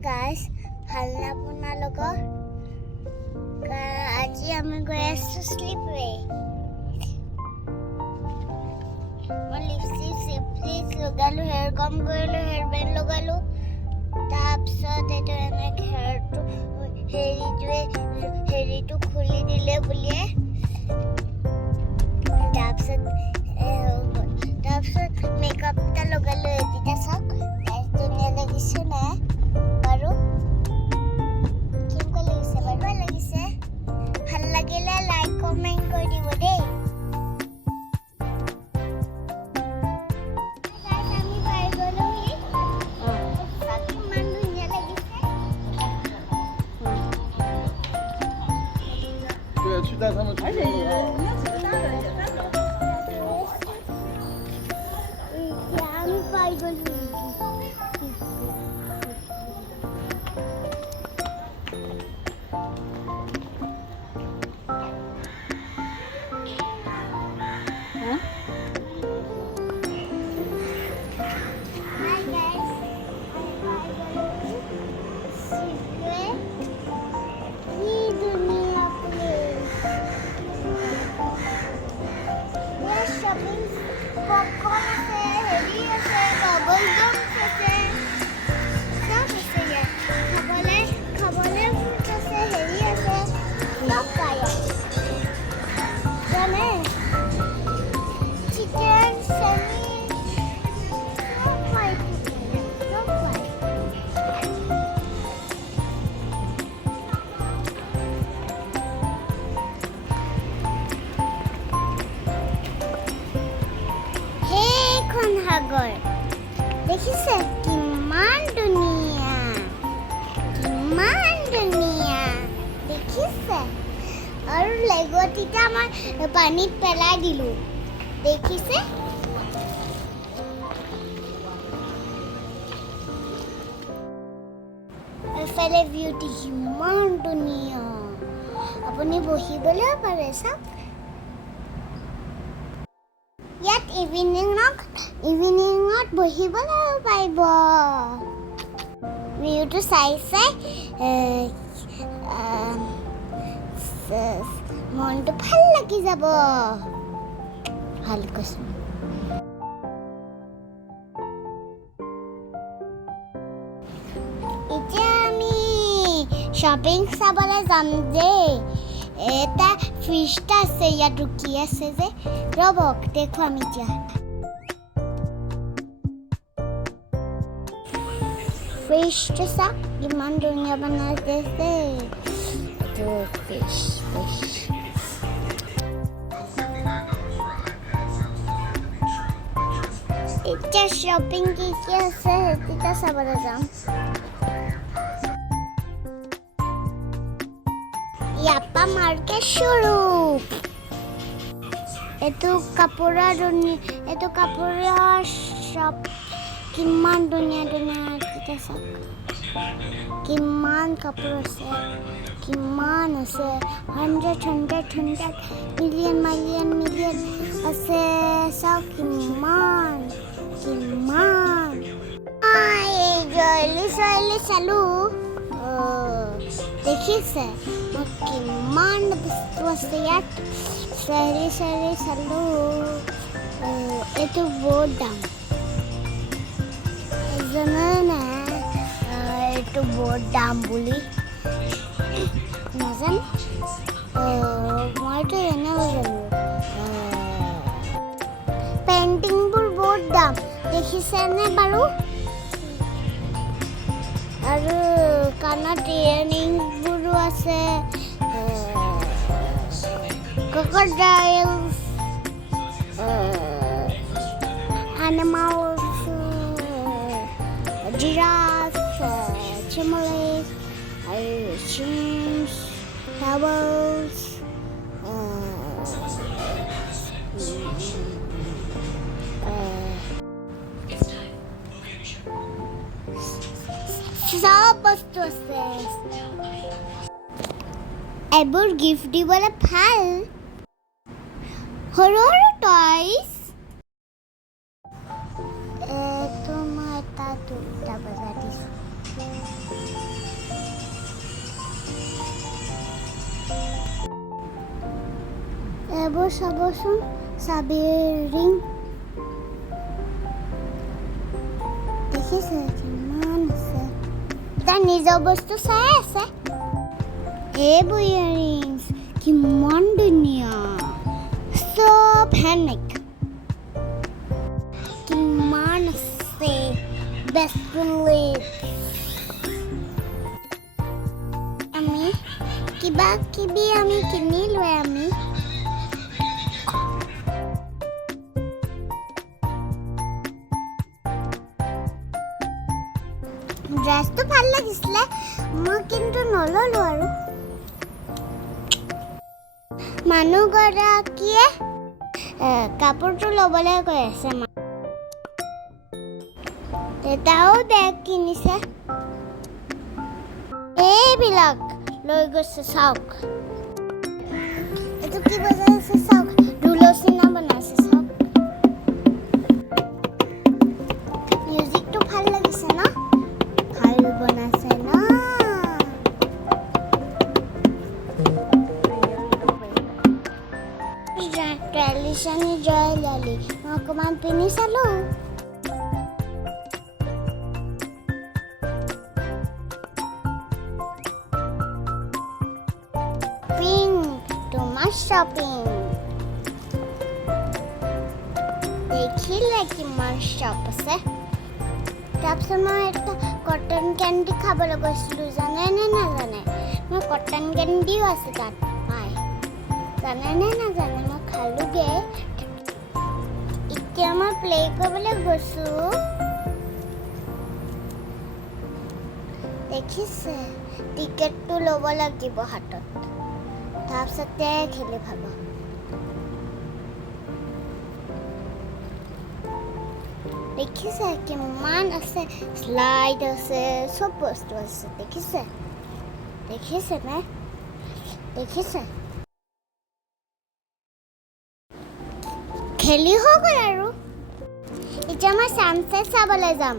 guys, halna puna logo. Aji hame gaya to Slipway. Mon lipstick please logalu hair comb goilu hair band logalu. Tapsot eto enek hair to heri to khuli dile buliye. Tapsot makeup ta logalu edita sak. Dunia lagise na baru kimko lagise baru lagise ভাল লাগিলে like comment কৰি দিব দেই guys আমি পাই গলোহি সব কিমান ধুনীয়া লাগিছে对，去带他们出去。আমি পাই গলোহি popcorn আছে হেৰি আছে বাবল গাম আছে সব আছে ইয়াত খাবলে আছে হেৰি আছে সব পাই জানে চিকেন স্যান্ডউইচ সব পাই সব পাই সাগৰ দেখিছে কিমান ধুনীয়া দেখিছে আৰু লেগটিটা আমাৰ পানীত পেলাই দিলো দেখিছে এফালে ভিউটি কিমান ধুনীয়া আপুনি বহিবলৈ পাৰে চাওক ইয়াত ইভিনিঙত বহিবলৈ পাৰিব ভিউটো চাই মনটো ভাল লাগি যাব ভাল কৈছো এতিয়া আমি শ্বপিং চাবলৈ যাম দেই এটা ফিশটা আছে ইয়াত ৰখি আছে যে ৰবক দেখো আমি যা ফিশটা সা কিমান ধুনীয়া বনাইছে তো ফিশ এতিয়া শ্বপিং কি আছে সেইটো চাবলৈ যাম ইয়াপা মাৰ্কেট শুৰু এটো কাপোৰৰ শপ কিমান ধুনীয়া এটা চাওক কিমান কাপোৰ আছে কিমান আছে 100 মিলিয়ন আছে চাওক কিমান জয়লি চালো দেখিছে কিমান বস্তু আছে ইয়াত চাৰি চালো এইটো বহুত দাম জানে না এইটো বহুত দাম বুলি নাজানো মইতো এনেও জানো পেইণ্টিংবোৰ বহুত দাম দেখিছেনে বাৰু আৰু কাণত ইয়াৰিংবোৰো আছে crocodiles animals giraffes chimpanzees chimps camels সব বস্তু আছে এবোৰ গিফ্ট দিবলৈ ভাল সৰু টয়স তোমাৰ এটা দুটা বজাত দিছো এইবোৰ চাবচোন চাবিৰ ৰিং দেখিছে কিমান আছে তাৰ নিজৰ বস্তু চাই আছে এইবোৰ ইয়াৰিংছ কিমান ধুনীয়া চব হেণ্ডমেড কিমান আছে ব্ৰেচলেট আমি কিবা কিবি আমি কিনিলো আমি ড্ৰেছটো ভাল লাগিছিলে মই কিন্তু নললো আৰু মানুহগৰাকীয়ে কাপোৰটো ল'বলৈ কৈ আছে দেউতাও বেগ কিনিছে এইবিলাক লৈ গৈছে চাওক এইটো কি বজাইছে চাওক ঢোলৰ চিনা বনাইছে চাওক মিউজিকটো ভাল লাগিছে ন ভাল বনাইছে ন ট্ৰেডিশ্যনেল জুৱেলাৰী মই অকণমান পিন্ধি চালোঁ shopping দেখিলে কিমান শ্বপ আছে তাৰপিছত মই এটা কটন কেণ্ডি খাবলৈ গৈছিলোঁ জানে নে নাজানে মই কটন কেণ্ডিও আছে তাত পায় জানে নে নাজানে মই খালোঁগৈ এতিয়া মই প্লে কৰিবলৈ গৈছোঁ দেখিছে টিকেটটো ল'ব লাগিব হাতত তাৰপিছতে খেলি ভাব দেখিছে কিমান আছে স্লাইড আছে চব বস্তু আছে দেখিছে দেখিছে নে দেখিছে খেলি হৈ গ'ল আৰু এতিয়া মই ছানছেট চাবলৈ যাম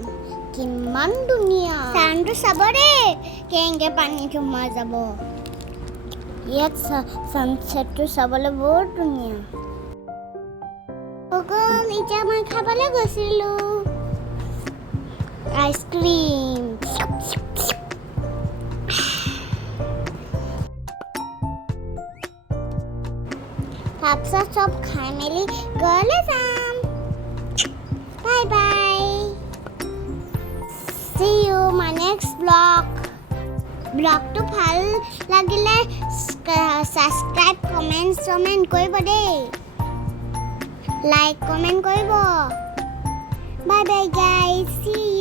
কিমান ধুনীয়া ছানটো চাব দেই কেনেকৈ পানীটো সোমাই যাব ইয়াত ছানছেটটো চাবলৈ বহুত ধুনীয়া অকল এতিয়া মই খাবলৈ গৈছিলোঁ আইচক্ৰীম তাৰপিছত চব খাই মেলি ঘৰলৈ যাম bye bye see you my next ব্লগটো ভাল লাগিলে সাবস্ক্ৰাইব কমেণ্ট কৰিব দেই লাইক কমেণ্ট কৰিব bye bye guys see you